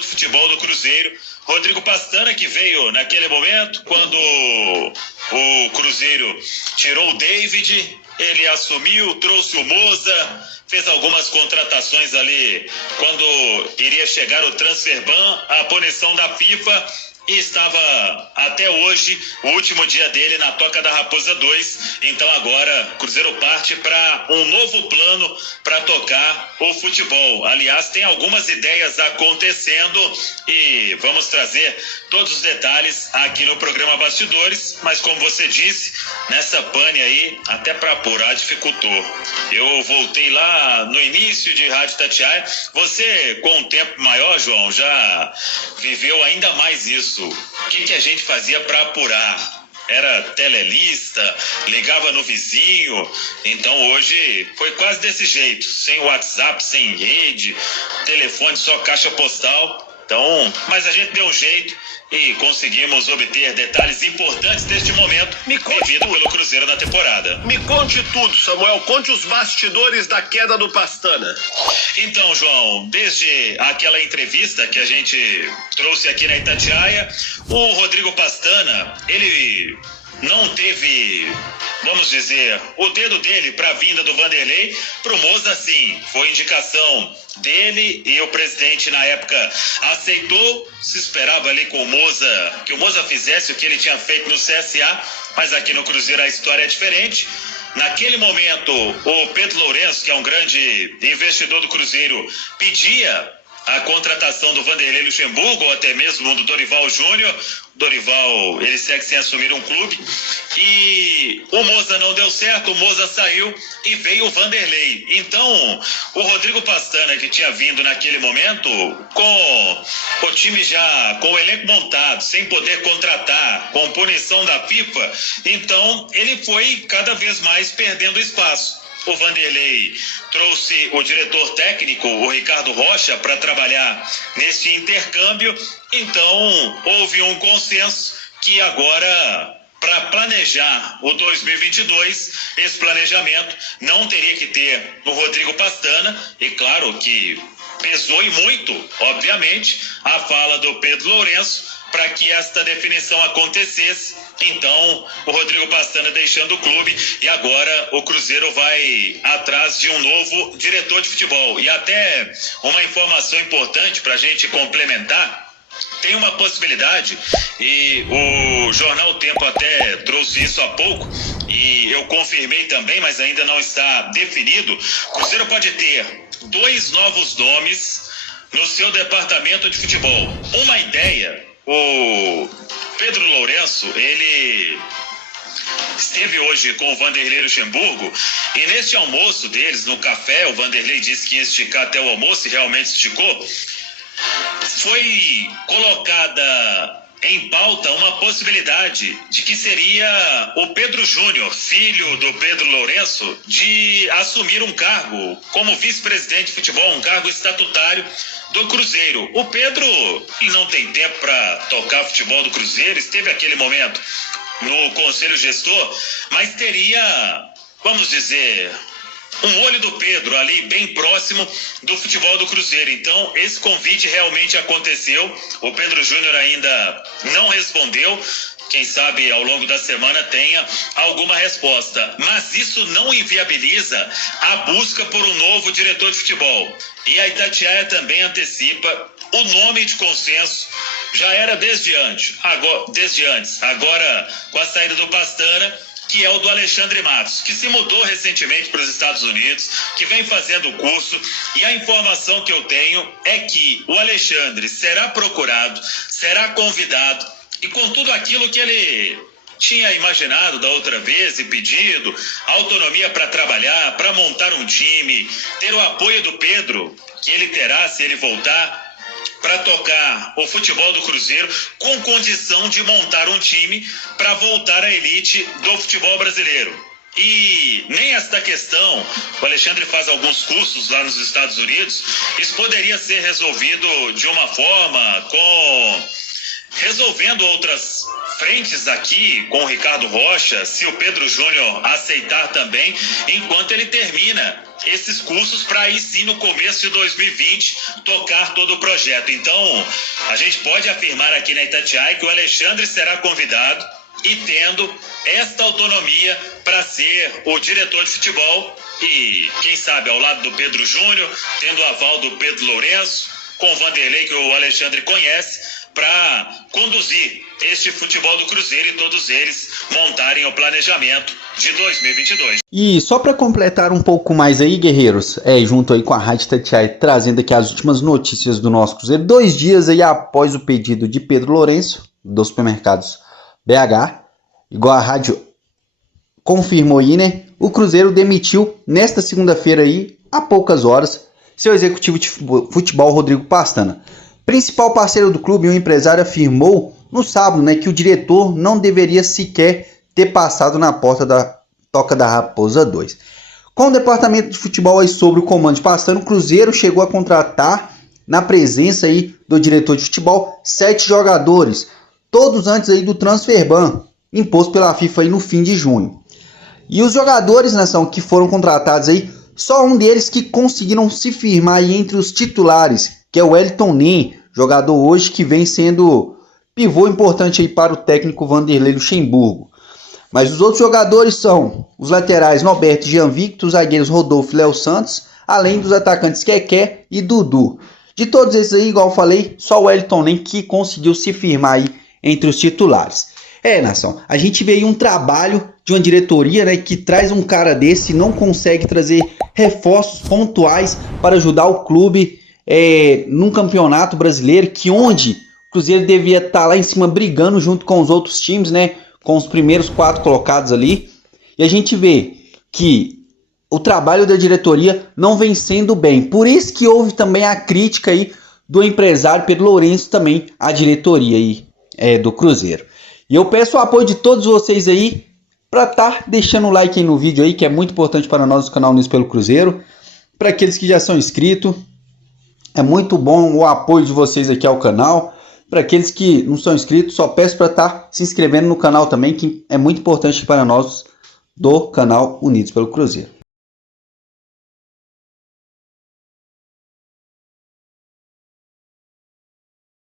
de futebol do Cruzeiro, Rodrigo Pastana, que veio naquele momento quando o Cruzeiro tirou o David, ele assumiu, trouxe o Moza, fez algumas contratações ali quando iria chegar o transfer ban, a punição da FIFA, e estava até hoje o último dia dele na Toca da Raposa 2. Então agora o Cruzeiro parte para um novo plano para tocar o futebol. Aliás, tem algumas ideias acontecendo e vamos trazer todos os detalhes aqui no programa Bastidores, mas como você disse, nessa pane aí, até para apurar dificultou. Eu voltei lá no início de Rádio Itatiaia. Você, com um tempo maior, João, já viveu ainda mais isso. O que a gente fazia para apurar? Era telelista, ligava no vizinho. Então hoje foi quase desse jeito, sem WhatsApp, sem rede, telefone, só caixa postal. Então, mas a gente deu um jeito e conseguimos obter detalhes importantes deste momento vivido pelo Cruzeiro na temporada. Me conte tudo, Samuel. Conte os bastidores da queda do Pastana. Então, João, desde aquela entrevista que a gente trouxe aqui na Itatiaia, o Rodrigo Pastana, ele não teve, vamos dizer, o dedo dele para a vinda do Vanderlei. Pro Moza, sim, foi indicação dele e o presidente na época aceitou. Se esperava ali com o Moza, que o Moza fizesse o que ele tinha feito no CSA, mas aqui no Cruzeiro a história é diferente. Naquele momento, o Pedro Lourenço, que é um grande investidor do Cruzeiro, pedia a contratação do Vanderlei Luxemburgo, ou até mesmo do Dorival Júnior. Dorival, ele segue sem assumir um clube, e o Moza não deu certo, o Moza saiu e veio o Vanderlei. Então, o Rodrigo Pastana, que tinha vindo naquele momento, com o time já, com o elenco montado, sem poder contratar, com punição da FIFA, então ele foi cada vez mais perdendo espaço. O Vanderlei trouxe o diretor técnico, o Ricardo Rocha, para trabalhar nesse intercâmbio. Então, houve um consenso que agora, para planejar o 2022, esse planejamento não teria que ter o Rodrigo Pastana. E claro que pesou e muito, obviamente, a fala do Pedro Lourenço para que esta definição acontecesse. Então, o Rodrigo Pastana deixando o clube e agora o Cruzeiro vai atrás de um novo diretor de futebol. E até uma informação importante para a gente complementar, tem uma possibilidade, e o Jornal O Tempo até trouxe isso há pouco, e eu confirmei também, mas ainda não está definido. O Cruzeiro pode ter 2 novos nomes no seu departamento de futebol. Uma ideia, o Pedro Lourenço, ele esteve hoje com o Vanderlei Luxemburgo, e neste almoço deles, no café, o Vanderlei disse que ia esticar até o almoço e realmente esticou. Foi colocada em pauta uma possibilidade de que seria o Pedro Júnior, filho do Pedro Lourenço, de assumir um cargo como vice-presidente de futebol, um cargo estatutário do Cruzeiro. O Pedro não tem tempo para tocar futebol do Cruzeiro, esteve naquele momento no conselho gestor, mas teria, vamos dizer, um olho do Pedro ali bem próximo do futebol do Cruzeiro. Então esse convite realmente aconteceu. O Pedro Júnior ainda não respondeu. Quem sabe ao longo da semana tenha alguma resposta. Mas isso não inviabiliza a busca por um novo diretor de futebol. E a Itatiaia também antecipa o nome de consenso. Já era desde antes. Agora com a saída do Pastana, que é o do Alexandre Matos, que se mudou recentemente para os Estados Unidos, que vem fazendo o curso, e a informação que eu tenho é que o Alexandre será procurado, será convidado, e com tudo aquilo que ele tinha imaginado da outra vez e pedido, autonomia para trabalhar, para montar um time, ter o apoio do Pedro, que ele terá se ele voltar, para tocar o futebol do Cruzeiro, com condição de montar um time para voltar à elite do futebol brasileiro. E nem esta questão, o Alexandre faz alguns cursos lá nos Estados Unidos, isso poderia ser resolvido de uma forma com resolvendo outras frentes aqui com o Ricardo Rocha, se o Pedro Júnior aceitar também, enquanto ele termina esses cursos para aí sim no começo de 2020 tocar todo o projeto. Então a gente pode afirmar aqui na Itatiaia que o Alexandre será convidado e tendo esta autonomia para ser o diretor de futebol e quem sabe ao lado do Pedro Júnior, tendo o aval do Pedro Lourenço, com o Vanderlei que o Alexandre conhece, para conduzir este futebol do Cruzeiro e todos eles montarem o planejamento de 2022. E só para completar um pouco mais aí, guerreiros, junto aí com a Rádio Itatiaia, trazendo aqui as últimas notícias do nosso Cruzeiro, 2 dias aí após o pedido de Pedro Lourenço, dos supermercados BH, igual a rádio confirmou aí, né? O Cruzeiro demitiu nesta segunda-feira aí, há poucas horas, seu executivo de futebol, Rodrigo Pastana. Principal parceiro do clube, o empresário afirmou no sábado, né, que o diretor não deveria sequer ter passado na porta da Toca da Raposa 2. Com o departamento de futebol aí sobre o comando de Pastana, o Cruzeiro chegou a contratar, na presença aí do diretor de futebol, 7 jogadores, todos antes aí do transfer ban, imposto pela FIFA aí no fim de junho. E os jogadores, nação, que foram contratados aí, só um deles que conseguiram se firmar aí entre os titulares, que é o Wellington Nem, jogador hoje que vem sendo pivô importante aí para o técnico Vanderlei Luxemburgo. Mas os outros jogadores são os laterais Norberto e Jean Victor, os zagueiros Rodolfo e Léo Santos, além dos atacantes Keké e Dudu. De todos esses aí, igual eu falei, só o Wellington Nem que conseguiu se firmar aí entre os titulares. Nação, a gente vê aí um trabalho de uma diretoria, né, que traz um cara desse e não consegue trazer reforços pontuais para ajudar o clube num campeonato brasileiro, que onde o Cruzeiro devia estar lá em cima brigando junto com os outros times, né, com os primeiros 4 colocados ali. E a gente vê que o trabalho da diretoria não vem sendo bem. Por isso que houve também a crítica aí do empresário Pedro Lourenço também à diretoria aí, do Cruzeiro. E eu peço o apoio de todos vocês aí para estar deixando o like aí no vídeo aí, que é muito importante para nós do canal Unidos pelo Cruzeiro. Para aqueles que já são inscritos, é muito bom o apoio de vocês aqui ao canal. Para aqueles que não são inscritos, só peço para estar se inscrevendo no canal também, que é muito importante para nós do canal Unidos pelo Cruzeiro.